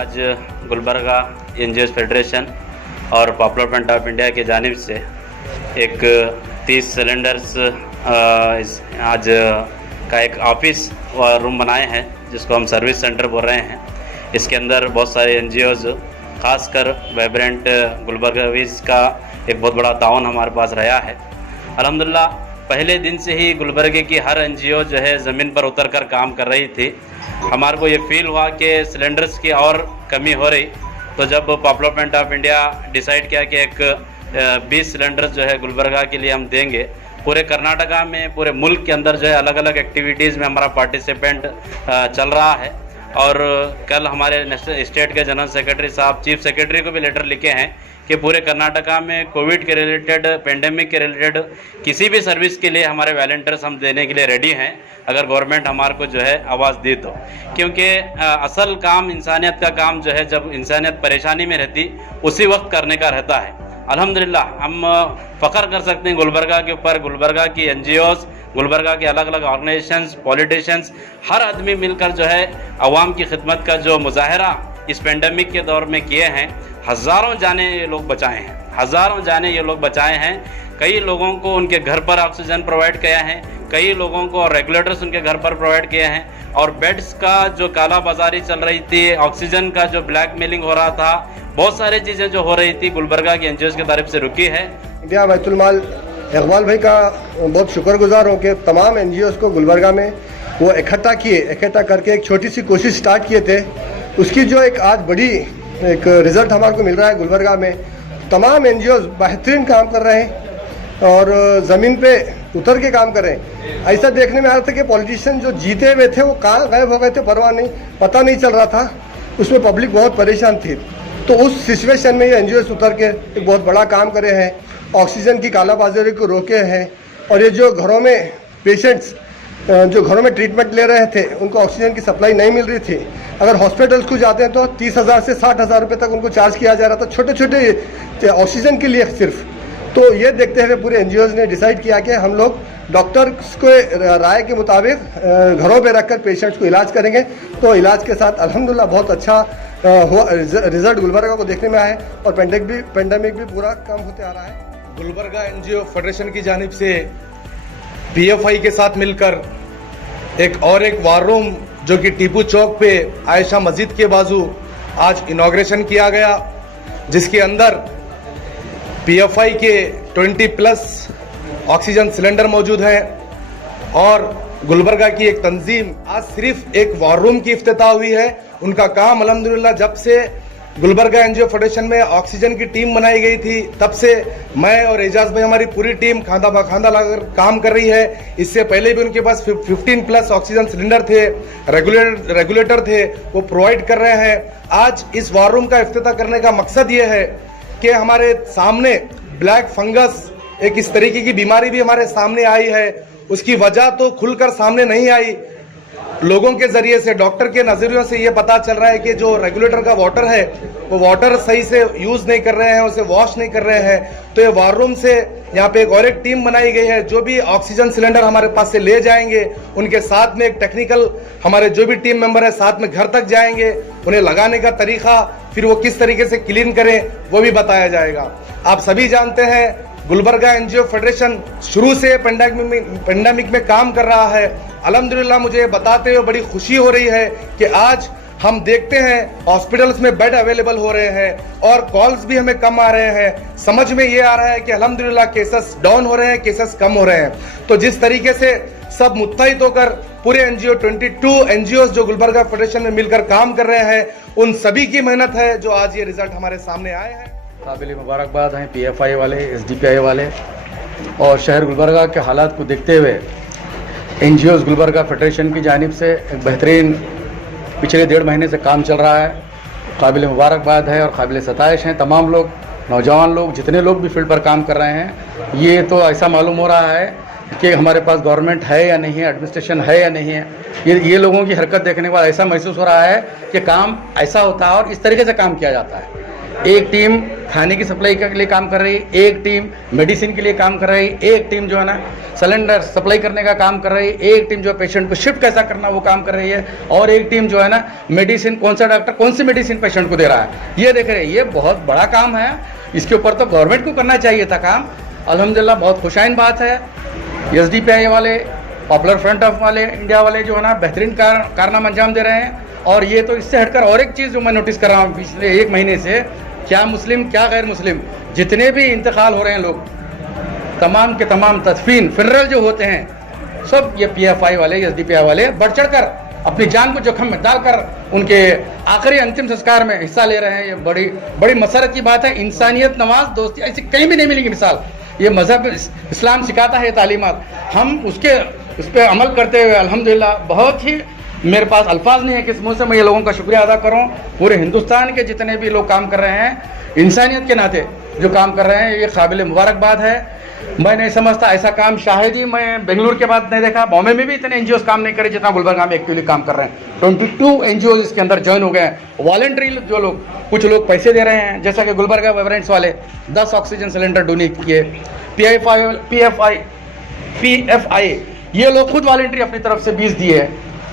आज Gulbarga NGOs federation और popular front of India की जानिब से एक 30 सिलेंडर्स आज का एक ऑफिस व रूम बनाए हैं, जिसको हम सर्विस सेंटर बोल रहे हैं। इसके अंदर बहुत सारे एनजीओज, खासकर वाइब्रेंट गुलबर्गावीज का एक बहुत बड़ा ताउन हमारे पास रहा है। अल्हम्दुलिल्लाह पहले दिन से ही गुलबर्गे की हर एनजीओ जो है ज़मीन पर उतर कर काम कर रही थी। हमारे को ये फील हुआ कि सिलेंडर्स की और कमी हो रही, तो जब popular front of India decide किया कि एक 20 सिलेंडर्स जो है गुलबर्गा के लिए हम देंगे। पूरे कर्नाटका में, पूरे मुल्क के अंदर जो है अलग अलग एक्टिविटीज़ में हमारा पार्टिसिपेंट चल रहा है। और कल हमारे स्टेट के जनरल सेक्रेटरी साहब चीफ सेक्रेटरी को भी लेटर लिखे हैं कि पूरे कर्नाटका में कोविड के रिलेटेड, पेंडेमिक के रिलेटेड किसी भी सर्विस के लिए हमारे वॉलंटियर्स हम देने के लिए रेडी हैं, अगर गवर्नमेंट हमारे को जो है आवाज़ दी तो। क्योंकि असल काम इंसानियत का काम जो है, जब इंसानियत परेशानी में रहती उसी वक्त करने का रहता है। अल्हम्दुलिल्लाह हम फ़ख्र कर सकते हैं गुलबर्गा के ऊपर। गुलबर्गा की एनजीओज़, गुलबर्गा के अलग अलग ऑर्गेनाइजेशंस, पॉलिटिशियंस, हर आदमी मिलकर जो है अवाम की खिदमत का जो मुजाहरा इस पेंडेमिक के दौर में किए हैं। हज़ारों जाने ये लोग बचाए हैं, हज़ारों जाने ये लोग बचाए हैं। कई लोगों को उनके घर पर ऑक्सीजन प्रोवाइड किया है, कई लोगों को रेगुलेटर्स उनके घर पर प्रोवाइड किए हैं। और बेड्स का जो काला बाजारी चल रही थी, ऑक्सीजन का जो ब्लैक मेलिंग हो रहा था, बहुत सारी चीज़ें जो हो रही थी गुलबर्गा की एनजीओज़ की तरफ से रुकी है। इंडिया बैतुल माल इकबाल भाई का बहुत शुक्रगुजार हूँ कि तमाम एनजीओज़ को गुलबर्गा में वो इकट्ठा करके एक छोटी सी कोशिश स्टार्ट किए थे। उसकी जो एक आज बड़ी एक रिज़ल्ट हमारे को मिल रहा है। गुलबर्गा में तमाम एनजीओज़ बेहतरीन काम कर रहे हैं और ज़मीन पे उतर के काम कर रहे हैं। ऐसा देखने में आ रहा था कि पॉलिटिशियन जो जीते हुए थे वो कहाँ गायब हो गए थे, परवाह नहीं, पता नहीं चल रहा था। उसमें पब्लिक बहुत परेशान थी। तो उस सिचुएशन में ये एनजीओज़ उतर के एक बहुत बड़ा काम करे हैं, ऑक्सीजन की कालाबाजारी को रोके हैं। और ये जो घरों में पेशेंट्स जो घरों में ट्रीटमेंट ले रहे थे, उनको ऑक्सीजन की सप्लाई नहीं मिल रही थी। अगर हॉस्पिटल्स को जाते हैं तो 30,000 से 60,000 रुपये तक उनको चार्ज किया जा रहा था, छोटे छोटे ऑक्सीजन के लिए सिर्फ। तो ये देखते हुए पूरे एनजीओज़ ने डिसाइड किया कि हम लोग डॉक्टर्स को राय के मुताबिक घरों पे रखकर पेशेंट्स को इलाज करेंगे। तो इलाज के साथ अल्हम्दुलिल्लाह बहुत अच्छा रिजल्ट गुलबर्गा को देखने में आया है और पेंडेमिक भी पूरा कम होते आ रहा है। गुलबर्गा एनजीओ फेडरेशन की जानिब से पीएफआई के साथ मिलकर एक वार रूम जो कि टीपू चौक पे आयशा मस्जिद के बाजू आज इनॉग्रेशन किया गया, जिसके अंदर पीएफआई के 20+ ऑक्सीजन सिलेंडर मौजूद हैं। और गुलबर्गा की एक तंजीम आज सिर्फ एक वार रूम की इफ्तिताह हुई है। उनका काम अल्हम्दुलिल्लाह जब से गुलबर्गा एनजीओ फेडरेशन में ऑक्सीजन की टीम बनाई गई थी, तब से मैं और एजाज भाई, हमारी पूरी टीम खांदा बखांदा लाकर काम कर रही है। इससे पहले भी उनके पास 15+ ऑक्सीजन सिलेंडर थे, रेगुलेटर थे, वो प्रोवाइड कर रहे हैं। आज इस वार रूम का इफ्तिताह करने का मकसद ये है कि हमारे सामने ब्लैक फंगस, एक इस तरीके की बीमारी भी हमारे सामने आई है। उसकी वजह तो खुलकर सामने नहीं आई, लोगों के जरिए से, डॉक्टर के नजरियों से ये पता चल रहा है कि जो रेगुलेटर का वाटर है वो वाटर सही से यूज नहीं कर रहे हैं, उसे वॉश नहीं कर रहे हैं। तो ये वार रूम से यहाँ पे एक टीम बनाई गई है, जो भी ऑक्सीजन सिलेंडर हमारे पास से ले जाएंगे, उनके साथ में एक टेक्निकल हमारे जो भी टीम मेंबर है साथ में घर तक जाएंगे। उन्हें लगाने का तरीका, फिर वो किस तरीके से क्लीन करें, वो भी बताया जाएगा। आप सभी जानते हैं गुलबर्गा एनजीओ फेडरेशन शुरू से पेंडेमिक में काम कर रहा है। अल्हम्दुलिल्लाह मुझे बताते हुए बड़ी खुशी हो रही है कि आज हम देखते हैं हॉस्पिटल्स में बेड अवेलेबल हो रहे हैं और कॉल्स भी हमें कम आ रहे हैं। समझ में ये आ रहा है कि अल्हम्दुलिल्लाह केसेस डाउन हो रहे हैं, केसेस कम हो रहे हैं। तो जिस तरीके से सब मुत्तहिद होकर पूरे एनजीओ 22 एनजीओज जो गुलबर्गा फेडरेशन में मिलकर काम कर रहे हैं, उन सभी की मेहनत है जो आज ये रिजल्ट हमारे सामने आए हैं। काबिल मुबारकबाद हैं पीएफआई वाले, एसडीपीआई वाले। और शहर गुलबर्गा के हालात को देखते हुए एनजीओज़ गुलबर्गा फेडरेशन की जानिब से एक बेहतरीन पिछले 1.5 महीने से काम चल रहा है। काबिल मुबारकबाद है और काबिल सताइश हैं तमाम लोग, नौजवान लोग, जितने लोग भी फील्ड पर काम कर रहे हैं। ये तो ऐसा मालूम हो रहा है कि हमारे पास गवर्नमेंट है या नहीं है, एडमिनिस्ट्रेशन है या नहीं है। ये लोगों की हरकत देखने के बाद ऐसा महसूस हो रहा है कि काम ऐसा होता है और इस तरीके से काम किया जाता है। एक टीम खाने की सप्लाई के लिए काम कर रही है, एक टीम मेडिसिन के लिए काम कर रही है, एक टीम जो है ना सिलेंडर सप्लाई करने का काम कर रही है, एक टीम जो पेशेंट को शिफ्ट कैसा करना वो काम कर रही है, और एक टीम जो है ना मेडिसिन कौन सा डॉक्टर कौन सी मेडिसिन पेशेंट को दे रहा है ये देख रहे हैं। ये बहुत बड़ा काम है, इसके ऊपर तो गवर्नमेंट को करना चाहिए था काम। अल्हम्दुलिल्लाह बहुत खुशाइन बात है, SDPI वाले, पॉपुलर फ्रंट ऑफ वाले, इंडिया वाले जो है ना बेहतरीन कारनामा अंजाम दे रहे हैं। और ये तो इससे हटकर और एक चीज़ जो मैं नोटिस कर रहा हूँ पिछले 1 महीने से, क्या मुस्लिम क्या गैर मुस्लिम जितने भी इंतकाल हो रहे हैं लोग, तमाम के तमाम तदफीन फिनरल जो होते हैं सब ये PFI वाले SDPI वाले बढ़ चढ़ कर अपनी जान को जोखिम में डालकर उनके आखिरी अंतिम संस्कार में हिस्सा ले रहे हैं। ये बड़ी बड़ी मसरत की बात है। इंसानियत, नमाज, दोस्ती ऐसी कहीं भी नहीं मिलेगी मिसाल। ये मज़हब इस्लाम सिखाता है तालीमात, हम उस पर अमल करते हुए अल्हम्दुलिल्लाह बहुत ही मेरे पास अल्फाज नहीं है किस मुँह से मैं ये लोगों का शुक्रिया अदा करूं। पूरे हिंदुस्तान के जितने भी लोग काम कर रहे हैं इंसानियत के नाते जो काम कर रहे हैं, ये काबिल मुबारकबाद है। मैं नहीं समझता ऐसा काम शायद ही मैं बेंगलुरु के बाद नहीं देखा, बॉम्बे में भी इतने NGOs काम नहीं करे जितना गुलबर्गा में एक्टिवली काम कर रहे हैं। 22 NGOs इसके अंदर ज्वाइन हो गए हैं। वॉलंटरी जो लोग, कुछ लोग पैसे दे रहे हैं, जैसा कि गुलबर्गा वाइब्रेंट्स वाले 10 ऑक्सीजन सिलेंडर डोनेट किए। PFI ये लोग खुद वॉलंटरी अपनी तरफ से 20 दिए हैं,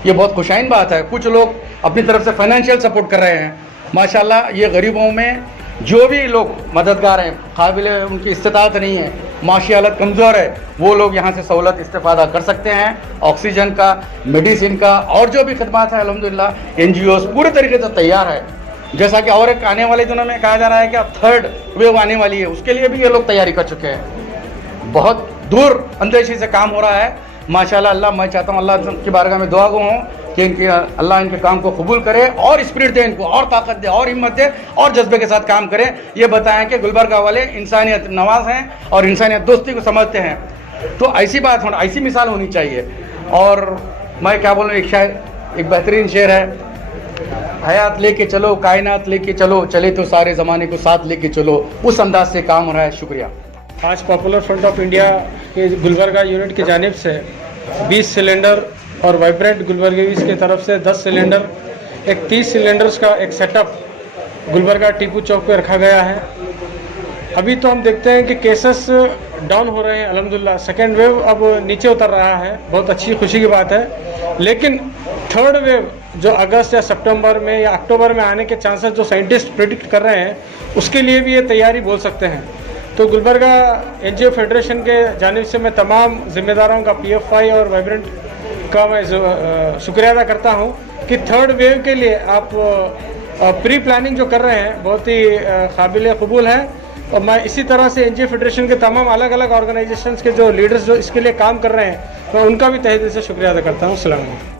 ये बहुत खुशाइन बात है। कुछ लोग अपनी तरफ से फाइनेंशियल सपोर्ट कर रहे हैं। माशाल्लाह ये गरीबों में जो भी लोग मददगार हैं, काबिल उनकी इस्तिताअत नहीं है, माशी हालत कमज़ोर है, वो लोग यहाँ से सहूलत इस्तेफादा कर सकते हैं। ऑक्सीजन का, मेडिसिन का और जो भी खदमात है अल्हम्दुलिल्लाह NGOs पूरे तरीके से तैयार है। जैसा कि और एक आने वाले दिनों में कहा जा रहा है कि अब 3rd वेव आने वाली है, उसके लिए भी ये लोग तैयारी कर चुके हैं। बहुत दूर अंदेशी से काम हो रहा है माशाल्लाह। अल्लाह, मैं चाहता हूँ अल्लाह की बारगाह में दुआ गो हूँ कि अल्लाह इनके काम को कबूल करे और स्पिरिट दे इनको, और ताकत दे, और हिम्मत दे, और जज्बे के साथ काम करें। ये बताएं कि गुलबर्गा वाले इंसानियत नवाज हैं और इंसानियत दोस्ती को समझते हैं। तो ऐसी बात होना, ऐसी मिसाल होनी चाहिए। और मैं क्या बोलूँ, एक शायर, एक बेहतरीन शेर है, हयात लेके चलो, कायनात लेके चलो, चले तो सारे ज़माने को साथ लेके चलो, उस अंदाज से काम हो रहा है। शुक्रिया। आज पॉपुलर फ्रंट ऑफ इंडिया के गुलबर्गा यूनिट की जानिब से 20 सिलेंडर और वाइब्रेंट गुलबर्गीज की तरफ से 10 सिलेंडर, एक 30 सिलेंडर्स का एक सेटअप गुलबर्गा टीपू चौक पे रखा गया है। अभी तो हम देखते हैं कि केसेस डाउन हो रहे हैं अल्हम्दुलिल्लाह, सेकेंड वेव अब नीचे उतर रहा है, बहुत अच्छी खुशी की बात है। लेकिन 3rd वेव जो अगस्त या सितंबर में या अक्टूबर में आने के चांसेस जो साइंटिस्ट प्रिडिक्ट कर रहे हैं, उसके लिए भी ये तैयारी बोल सकते हैं। तो गुलबर्गा NGO फेडरेशन के जानिब से मैं तमाम जिम्मेदारों का, PFI और वाइब्रेंट का मैं शुक्रिया अदा करता हूँ कि 3rd वेव के लिए आप प्री प्लानिंग जो कर रहे हैं बहुत ही काबिल कबूल है। और मैं इसी तरह से NGO फेडरेशन के तमाम अलग अलग ऑर्गेनाइजेशंस के जो लीडर्स जो इसके लिए काम कर रहे हैं, मैं उनका भी तहे दिल से शुक्रिया अदा करता हूँ। अस्सलाम वालेकुम।